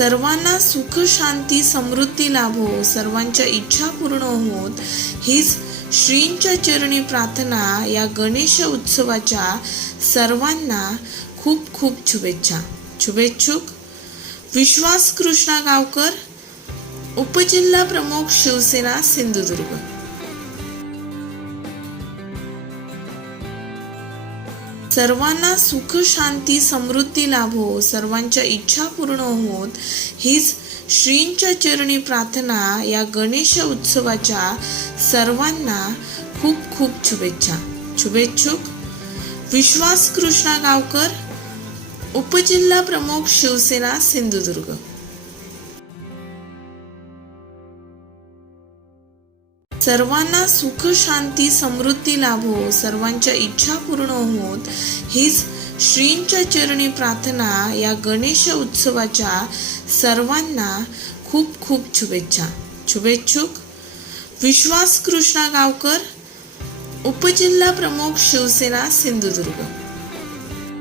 सर्वांना सुख शांती समृद्धी लाभो सर्वांच्या इच्छा पूर्ण होत. हीच श्रींच्या चरणी प्रार्थना या गणेश उत्सवाच्या सर्वांना खूप खूप शुभेच्छा. शुभेच्छुक विश्वास कृष्णा गावकर उपजिल्हा प्रमुख शिवसेना सिंधुदुर्ग. सर्वांना सुख शांती समृद्धी लाभो सर्वांच्या इच्छा पूर्ण होत. हीच श्रींच्या चरणी प्रार्थना या गणेश उत्सवाच्या सर्वांना खूप खूप शुभेच्छा. शुभेच्छुक. विश्वास कृष्णा गावकर उपजिल्हा प्रमुख शिवसेना सिंधुदुर्ग. सर्वांना सुख शांती समृद्धी लाभो सर्वांच्या इच्छा पूर्ण होत. हीच श्रींच्या चरणी प्रार्थना या गणेश उत्सवाच्या सर्वांना खूप खूप शुभेच्छा. शुभेच्छुक. विश्वास कृष्णा गावकर उपजिल्हा प्रमुख शिवसेना सिंधुदुर्ग.